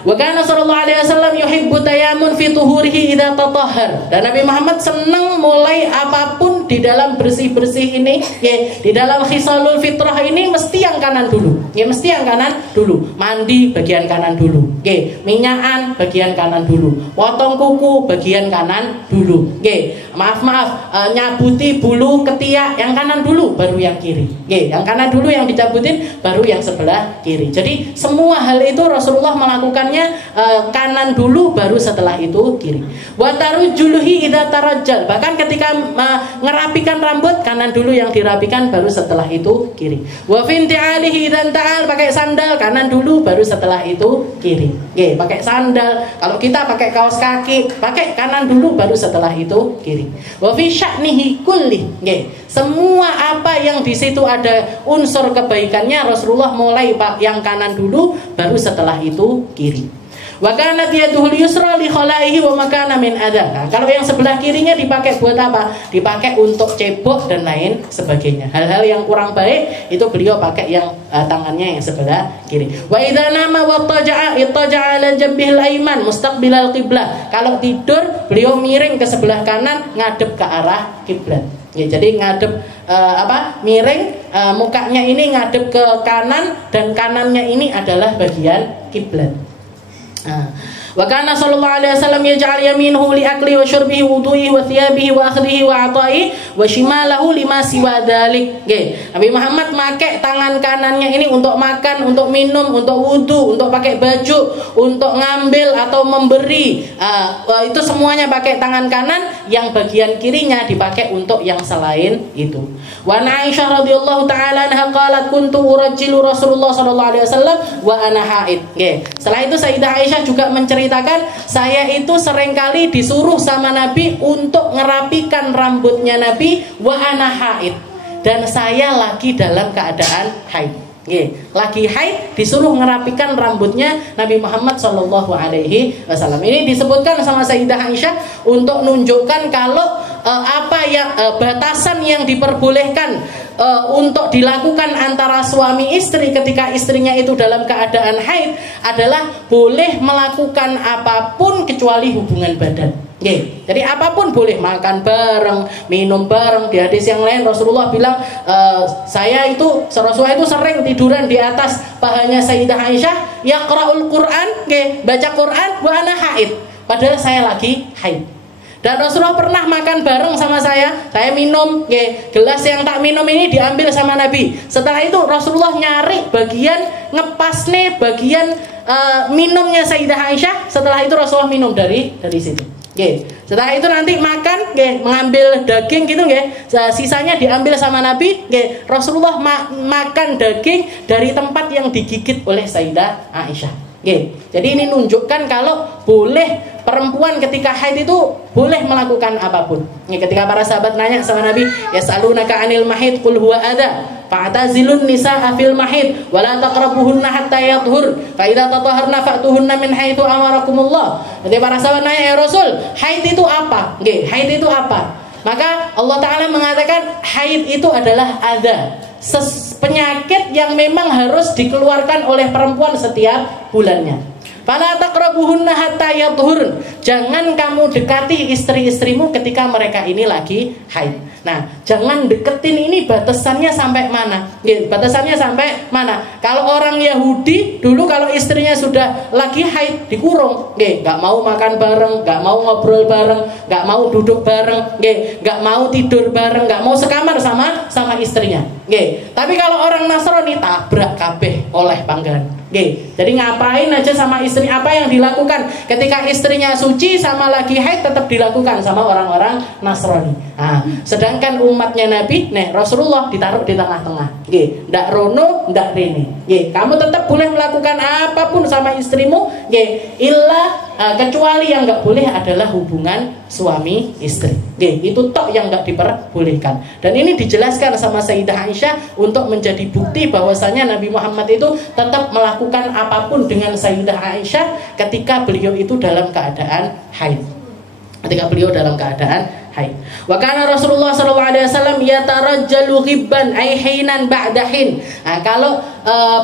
Wa kana sallallahu alaihi wasallam yuhibbu tayamun fi tuhurihi idza tatahhar. Dan Nabi Muhammad senang mulai apapun di dalam bersih-bersih ini, ya, di dalam khisalul fitrah ini mesti yang kanan dulu. Ya, mesti yang kanan dulu. Mandi bagian kanan dulu. Nggih, minyakan bagian kanan dulu. Potong kuku bagian kanan dulu. Nggih. Maaf, nyabuti bulu ketiak yang kanan dulu baru yang kiri. Nggih, yang kanan dulu yang dicabutin baru yang sebelah kiri. Jadi semua hal itu Rasulullah melakukannya kanan dulu baru setelah itu kiri. Wa tarujuluhi idza tarajjal. Bahkan ketika ngerapikan rambut, kanan dulu yang dirapikan baru setelah itu kiri. Wa finti'alihi idzan ta'al, pakai sandal kanan dulu baru setelah itu kiri. Nggih, pakai sandal. Kalau kita pakai kaos kaki, pakai kanan dulu baru setelah itu kiri. Wa fi sya'nihi kulli. Nggih. Semua apa yang di situ ada unsur kebaikannya Rasulullah mulai yang kanan dulu baru setelah itu kiri. Wa kanat yaduhul yusra li khalaihi wa makana min adha. Nah, kalau yang sebelah kirinya dipakai buat apa? Dipakai untuk cebok dan lain sebagainya. Hal-hal yang kurang baik itu beliau pakai yang tangannya yang sebelah kiri. Wa idza nama wa taja'a ittaja'a ala jambihil aiman mustaqbilal qiblah. Kalau tidur beliau miring ke sebelah kanan ngadep ke arah kiblat. Ya, jadi ngadep miring, mukanya ini ngadep ke kanan dan kanannya ini adalah bagian kiblat. Wa kana sallallahu alaihi wasallam yaj'al yaminahu li akli wa syurbihi wa wudu'ihi wa thiyabihi wa akhdhihi wa 'ata'i wa shimalahu lima siwa dzalik. Nggih. Nabi Muhammad make tangan kanannya ini untuk makan, untuk minum, untuk wudu, untuk pakai baju, untuk ngambil atau memberi. Itu semuanya pakai tangan kanan, yang bagian kirinya dipakai untuk yang selain itu. Wa Aisyah radhiyallahu taala anha qalat kuntu urajjilu Rasulullah sallallahu alaihi wasallam wa ana haid. Nggih. Setelah itu Sayyidah Aisyah juga menceritakan saya itu seringkali disuruh sama Nabi untuk ngerapikan rambutnya Nabi wa ana haid, dan saya lagi dalam keadaan haid. Lagi haid disuruh ngerapikan rambutnya Nabi Muhammad Shallallahu Alaihi Wasallam. Ini disebutkan sama Sayyidah Aisyah untuk menunjukkan kalau batasan yang diperbolehkan untuk dilakukan antara suami istri ketika istrinya itu dalam keadaan haid adalah boleh melakukan apapun kecuali hubungan badan. Jadi apapun boleh, makan bareng, minum bareng. Di hadis yang lain Rasulullah bilang Rasulullah itu sering tiduran di atas pahanya Sayyidah Aisyah, yaqra'ul Quran, baca Quran wa ana haid, padahal saya lagi haid. Dan Rasulullah pernah makan bareng sama saya minum, gelas yang tak minum ini diambil sama Nabi. Setelah itu Rasulullah nyari bagian ngepasne bagian minumnya Sayyidah Aisyah. Setelah itu Rasulullah minum dari situ. Setelah itu nanti makan, mengambil daging gitu, sisanya diambil sama Nabi. Rasulullah makan daging dari tempat yang digigit oleh Sayyidah Aisyah. Jadi ini menunjukkan kalau boleh perempuan ketika haid itu boleh melakukan apapun. Ketika para sahabat nanya sama Nabi, yas'alunaka 'anil mahid qul huwa adza fa'tazilun nisaa fil mahid wa la taqrabuhunna hatta yadhhur fa idza tatahharna fa'tuhunna min haitsu amarakumullah. Jadi para sahabat nanya, ya Rasul, haid itu apa? Haid itu apa? Maka Allah Ta'ala mengatakan haid itu adalah adza, penyakit yang memang harus dikeluarkan oleh perempuan setiap bulannya. Fala taqrabuhunna hatta yadhhurun. Jangan kamu dekati istri-istrimu ketika mereka ini lagi haid. Nah, jangan deketin ini batasannya sampai mana? Batasannya sampai mana? Kalau orang Yahudi dulu kalau istrinya sudah lagi haid dikurung, nggak mau makan bareng, nggak mau ngobrol bareng, nggak mau duduk bareng, nggak mau tidur bareng, nggak mau sekamar sama istrinya. Tapi kalau orang Nasrani tabrak kabeh oleh panggan. Jadi ngapain aja sama istri, apa yang dilakukan ketika istrinya suci sama lagi haid tetap dilakukan sama orang-orang Nasrani. Sedangkan umatnya Nabi, Rasulullah ditaruh di tengah-tengah. Nggih, ndak rono, ndak rene. Nggih, kamu tetap boleh melakukan apapun sama istrimu, nggih, kecuali yang enggak boleh adalah hubungan suami istri. Nggih, itu tok yang enggak diperbolehkan. Dan ini dijelaskan sama Sayyidah Aisyah untuk menjadi bukti bahwasanya Nabi Muhammad itu tetap melakukan apapun dengan Sayyidah Aisyah ketika beliau itu dalam keadaan haid. Ketika beliau dalam keadaan haid. Wa kana Rasulullah sallallahu alaihi wasallam yatarajjalu ghibban ay hinan ba'da hin. Nah, kalau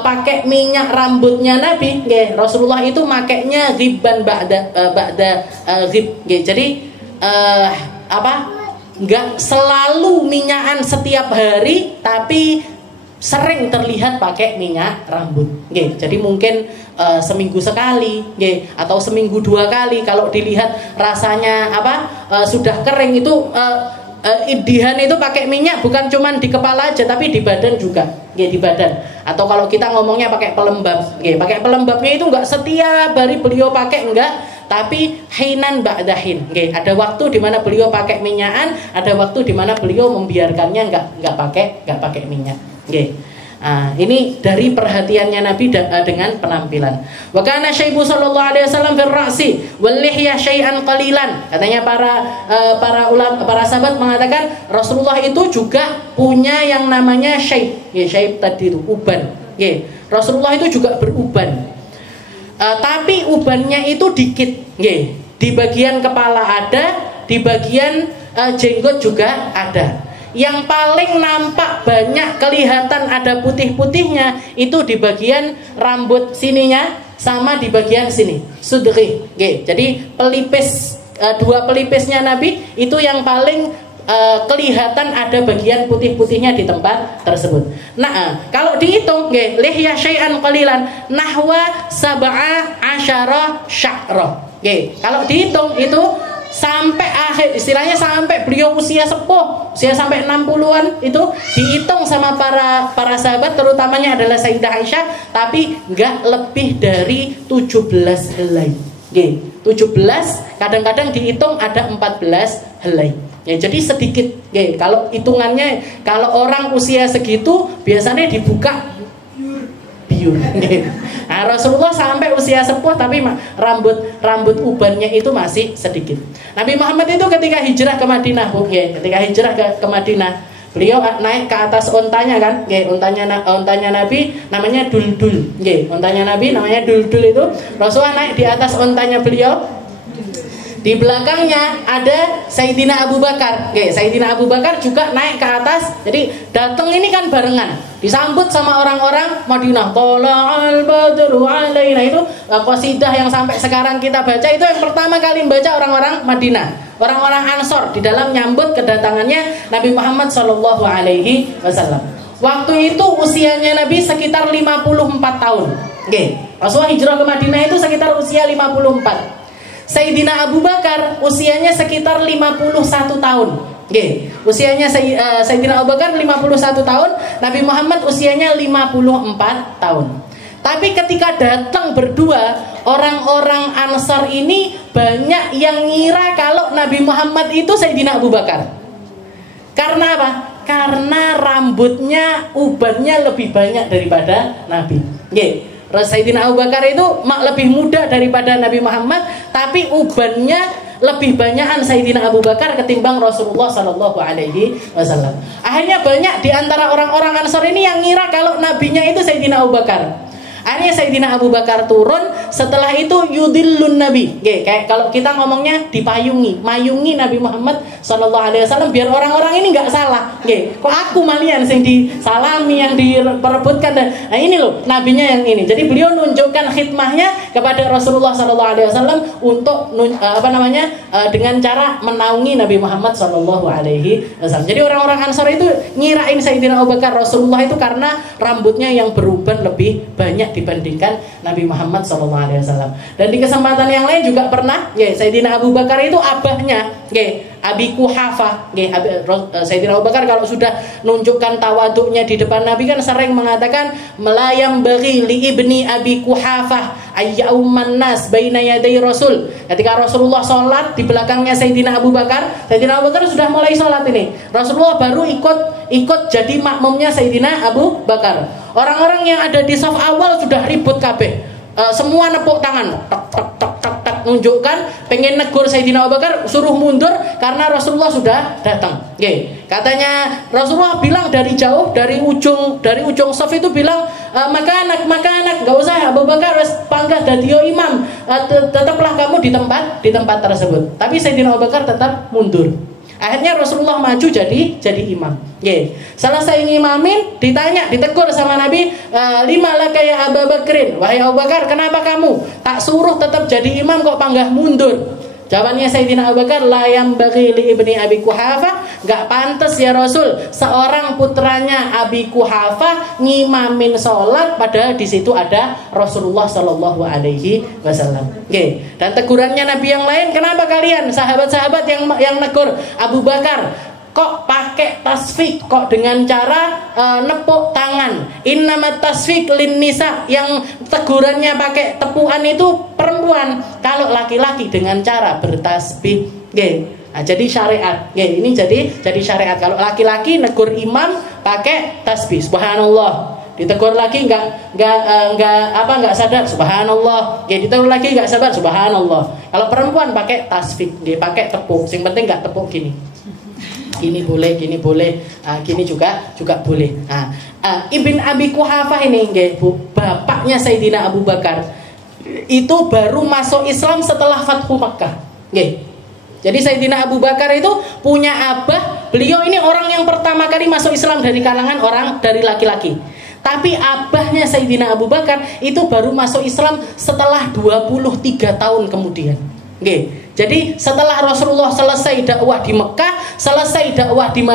pakai minyak rambutnya Nabi, nggih, Rasulullah itu makainya ghibban ba'da ghib. Nggih, jadi enggak selalu minyakan setiap hari, tapi sering terlihat pakai minyak rambut. Nggih, jadi mungkin seminggu sekali, nggih, atau seminggu 2 kali. Kalau dilihat rasanya sudah kering itu idihan itu pakai minyak bukan cuma di kepala aja tapi di badan juga, nggih, di badan. Atau kalau kita ngomongnya pakai pelembab, nggih, pakai pelembabnya itu enggak setiap hari beliau pakai, enggak, tapi hinan ba'dahin, nggih, ada waktu di mana beliau pakai minyakan, ada waktu di mana beliau membiarkannya enggak pakai minyak. Nggih. Ini dari perhatiannya Nabi dengan penampilan. Wa kana syaibu sallallahu alaihi wasallam fil ra'si wal lihya syai'an qalilan. Katanya para ulama, para sahabat mengatakan Rasulullah itu juga punya yang namanya syaib. Ya, syaib tadi itu uban. Nggih. Rasulullah itu juga beruban. Tapi ubannya itu dikit, nggih. Di bagian kepala ada, di bagian jenggot juga ada. Yang paling nampak banyak kelihatan ada putih-putihnya itu di bagian rambut sininya sama di bagian sini, sudri. Oke, jadi pelipis, 2 pelipisnya Nabi itu yang paling kelihatan ada bagian putih-putihnya di tempat tersebut. Nah, kalau dihitung, nggih, lihya syai'an qalilan nahwa 17 sya'ra. Oke, kalau dihitung itu sampai akhir, istilahnya sampai beliau usia sepuh, usia sampai 60-an itu dihitung sama para sahabat, terutamanya adalah Sayyidah Aisyah, tapi enggak lebih dari 17 helai. Nggih, 17, kadang-kadang dihitung ada 14 helai. Ya, jadi sedikit. Nggih, kalau hitungannya, kalau orang usia segitu biasanya dibuka biur. Nah, Rasulullah sampai usia sepuh tapi rambut ubannya itu masih sedikit. Nabi Muhammad itu ketika hijrah ke Madinah, ketika hijrah ke Madinah, beliau naik ke atas ontanya kan, ontanya Nabi namanya Duldul. Ontanya Nabi namanya Duldul itu. Rasulullah naik di atas ontanya beliau. Di belakangnya ada Sayyidina Abu Bakar. Sayyidina Abu Bakar juga naik ke atas. Jadi datang ini kan barengan, disambut sama orang-orang Madinah. Tola'al badru alaina, itu qasidah yang sampai sekarang kita baca, itu yang pertama kali membaca orang-orang Madinah, orang-orang Ansor di dalam nyambut kedatangannya Nabi Muhammad sallallahu alaihi wasallam. Waktu itu usianya Nabi sekitar 54 tahun. Rasulullah hijrah ke Madinah itu sekitar usia 54. Sayyidina Abu Bakar usianya sekitar 51 tahun. Usianya Sayyidina Abu Bakar 51 tahun, Nabi Muhammad usianya 54 tahun. Tapi ketika datang berdua, orang-orang Ansar ini banyak yang ngira kalau Nabi Muhammad itu Sayyidina Abu Bakar. Karena apa? Karena rambutnya, ubannya lebih banyak daripada Nabi. Sayyidina Abu Bakar itu lebih muda daripada Nabi Muhammad, tapi ubannya lebih banyakan Sayyidina Abu Bakar ketimbang Rasulullah sallallahu alaihi wasallam. Akhirnya banyak di antara orang-orang Ansar ini yang ngira kalau nabinya itu Sayyidina Abu Bakar. Akhirnya Sayyidina Abu Bakar turun, setelah itu yudillun Nabi. Kayak kalau kita ngomongnya dipayungi, mayungi Nabi Muhammad sallallahu alaihi wasallam biar orang-orang ini nggak salah. Kok aku malian sing disalami, yang diperebutkan, dan nah ini loh nabinya yang ini. Jadi beliau nunjukkan khidmahnya kepada Rasulullah sallallahu alaihi wasallam untuk dengan cara menaungi Nabi Muhammad sallallahu alaihi wasallam. Jadi orang-orang Ansar itu ngirain Sayyidina Abu Bakar Rasulullah itu karena rambutnya yang beruban lebih banyak dibandingkan Nabi Muhammad SAW. Dan di kesempatan yang lain juga pernah, Sayyidina Abu Bakar itu abahnya, Abi Quhafah. Nggih, Sayyidina Abu Bakar kalau sudah nunjukkan tawaduknya di depan Nabi kan sering mengatakan melayam bagi li ibni Abi Quhafah ayyauman nas baina yaday Rasul. Ketika Rasulullah sholat di belakangnya Sayyidina Abu Bakar, Sayyidina Abu Bakar sudah mulai sholat ini. Rasulullah baru ikut jadi makmumnya Sayyidina Abu Bakar. Orang-orang yang ada di saf awal sudah ribut kabeh. Semua nepuk tangan, tak nunjukkan pengen negur Sayyidina Abu Bakar, suruh mundur karena Rasulullah sudah datang. Katanya Rasulullah bilang dari jauh, dari ujung saf itu bilang, maka anak nggak usah Abu Bakar wes panggah dadio imam, tetaplah kamu di tempat tersebut. Tapi Sayyidina Abu Bakar tetap mundur. Akhirnya Rasulullah maju jadi imam. Selesai ngimamin, ditegur sama Nabi, lima laka ya Abu Bakrin, wahai Abu Bakar, kenapa kamu tak suruh tetap jadi imam kok panggah mundur? Jawabannya Sayyidina Abu Bakar, la yambaghi li ibni Abi Quhafah, enggak pantas ya Rasul seorang putranya Abi Quhafah ngimamin salat padahal di situ ada Rasulullah sallallahu alaihi wasallam. Dan tegurannya Nabi yang lain, kenapa kalian sahabat-sahabat yang negur Abu Bakar kok pakai tasfik, kok dengan cara nepuk tangan? Innamat tasfik lin nisa, yang tegurannya pakai tepukan itu perempuan. Kalau laki-laki dengan cara bertasbih. Nah, jadi syariat. Ini jadi syariat. Kalau laki-laki negur imam pakai tasbih, subhanallah. Ditegur lagi enggak sadar, subhanallah. Ditegur lagi enggak sadar, subhanallah. Kalau perempuan pakai tasfik, dia pakai tepuk. Yang penting enggak tepuk gini. Gini boleh, gini juga boleh. Ibn Abi Quhafah ini, bapaknya Sayyidina Abu Bakar, itu baru masuk Islam setelah Fathu Makkah. Jadi Sayyidina Abu Bakar itu punya abah, beliau ini orang yang pertama kali masuk Islam dari kalangan orang dari laki-laki. Tapi abahnya Sayyidina Abu Bakar itu baru masuk Islam setelah 23 tahun kemudian. Jadi setelah Rasulullah selesai dakwah di Mekah, selesai dakwah di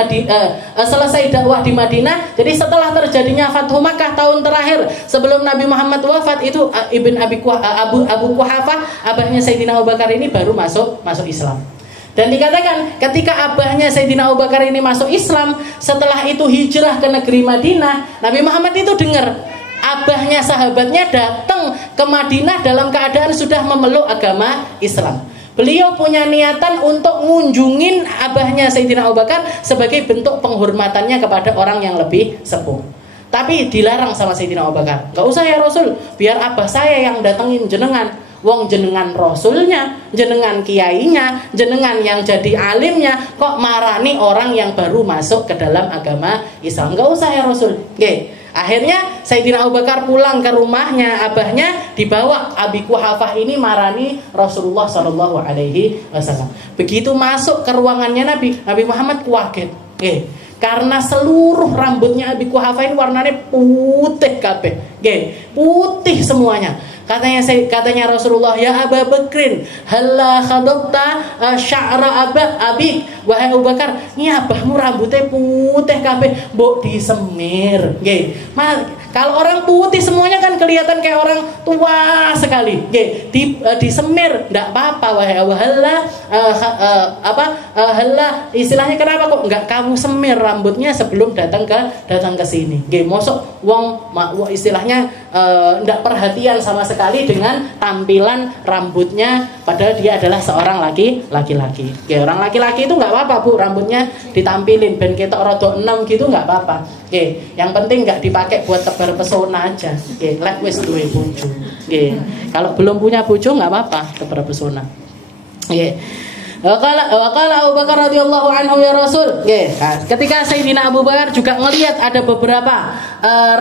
Madinah, jadi setelah terjadinya Fathu Makkah tahun terakhir sebelum Nabi Muhammad wafat, itu Abu Quhafah, abahnya Sayyidina Abu Bakar ini baru masuk Islam. Dan dikatakan ketika abahnya Sayyidina Abu Bakar ini masuk Islam, setelah itu hijrah ke negeri Madinah, Nabi Muhammad itu dengar abahnya sahabatnya datang ke Madinah dalam keadaan sudah memeluk agama Islam. Beliau punya niatan untuk ngunjungin abahnya Sayyidina Abu Bakar sebagai bentuk penghormatannya kepada orang yang lebih sepuh. Tapi dilarang sama Sayyidina Abu Bakar. Gak usah ya Rasul, biar abah saya yang datengin jenengan. Wong jenengan rasulnya, jenengan kiainya, jenengan yang jadi alimnya, kok marani orang yang baru masuk ke dalam agama Islam. Gak usah ya Rasul. Akhirnya Sayyidina Abu Bakar pulang ke rumahnya, abahnya dibawa. Abi Quhafah ini marani Rasulullah Shallallahu Alaihi Wasallam. Begitu masuk ke ruangannya Nabi Muhammad kaget. Karena seluruh rambutnya Abi Quhafah ini warnanya putih kabeh. Putih semuanya. Katanya Rasulullah, ya Abu Bakrin, halla khadabta sya'ra abik, wahai Abu Bakar, ini abahmu rambutnya putih kabeh, mbok disemir. Kalau orang putih semuanya kan kelihatan kayak orang tua sekali. Disemir ndak apa-apa, wahai Abu halla istilahnya kenapa kok enggak kamu semir rambutnya sebelum datang ke sini. Mosok wong istilahnya ndak perhatian sama sekali dengan tampilan rambutnya, padahal dia adalah seorang laki-laki. Orang laki-laki itu nggak apa-apa Bu, rambutnya ditampilin ben ketok rada enom gitu nggak apa-apa. Yang penting nggak dipakai buat tebar pesona aja. Lek wis duwe bojo. Kalau belum punya bojo nggak apa-apa tebar pesona. Waqala Abu Bakar radhiyallahu anhu ya Rasul. Ketika Sayyidina Abu Bakar juga ngelihat ada beberapa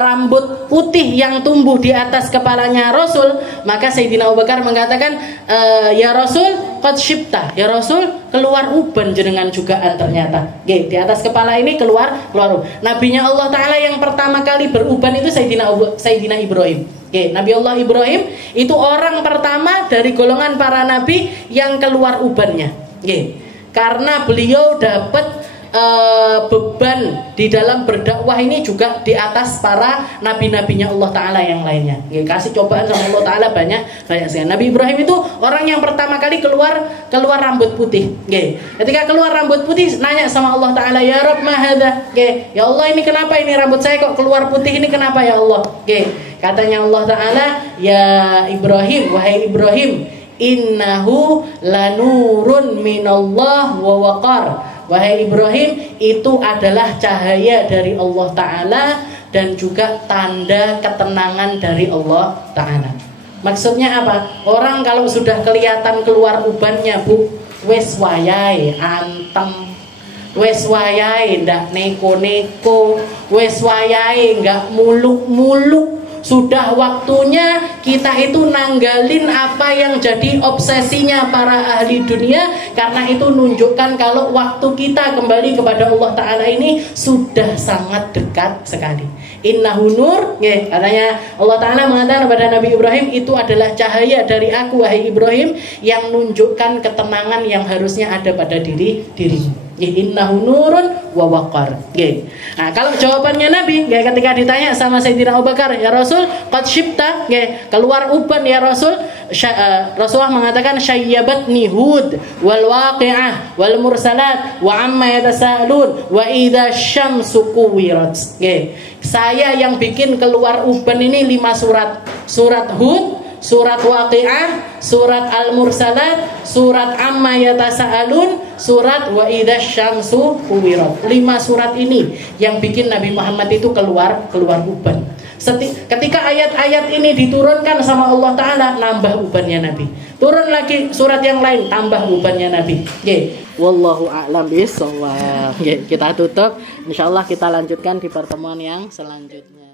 rambut putih yang tumbuh di atas kepalanya Rasul, maka Sayyidina Abu Bakar mengatakan, ya Rasul, qad syibta. Ya Rasul, keluar uban jenengan jugaan ternyata. Di atas kepala ini keluar uban. Nabinya Allah Ta'ala yang pertama kali beruban itu Sayyidina Ibrahim. Nabi Allah Ibrahim itu orang pertama dari golongan para nabi yang keluar ubannya. Karena beliau dapat beban di dalam berdakwah ini juga di atas para nabi-nabinya Allah Ta'ala yang lainnya. Kasih cobaan sama Allah Ta'ala banyak sekali. Nabi Ibrahim itu orang yang pertama kali keluar rambut putih. Ketika keluar rambut putih, nanya sama Allah Ta'ala, ya Rabb ma hadza? Ya Allah, ini kenapa ini rambut saya kok keluar putih, ini kenapa ya Allah? Katanya Allah Ta'ala, ya Ibrahim, wahai Ibrahim, innahu lanurun minallah wa waqar. Wahai Ibrahim, itu adalah cahaya dari Allah Ta'ala dan juga tanda ketenangan dari Allah Ta'ala. Maksudnya apa? Orang kalau sudah kelihatan keluar ubannya, Bu, wes wayai antem, wes wayai ndak neko-neko, wes wayai nggak muluk-muluk. Sudah waktunya kita itu nanggalin apa yang jadi obsesinya para ahli dunia, karena itu nunjukkan kalau waktu kita kembali kepada Allah Ta'ala ini sudah sangat dekat sekali. Innahu nur, katanya Allah Ta'ala mengatakan kepada Nabi Ibrahim, itu adalah cahaya dari aku wahai Ibrahim, yang nunjukkan ketenangan yang harusnya ada pada dirimu. Innahu nurun wa waqar. Nah, kalau jawabannya Nabi, ketika ditanya sama Sayyidina Abu Bakar, ya Rasul, qad syibta, keluar uban ya Rasul. Rasulullah mengatakan, syayyabatni Hud wal waqi'ah wal mursalat wa amma yatasaalun wa idza syamsu kuwirat. Saya yang bikin keluar uban ini 5 surat. Surat Hud, surat Waqi'ah, surat Al-Mursalat, surat Amma Yatasa'alun, surat Wa idza syamsu kuwirat. 5 surat ini yang bikin Nabi Muhammad itu keluar uban. Ketika ayat-ayat ini diturunkan sama Allah Ta'ala, nambah ubannya Nabi. Turun lagi surat yang lain, tambah ubannya Nabi. Wallahu a'lam bishawab. Kita tutup. Insyaallah kita lanjutkan di pertemuan yang selanjutnya.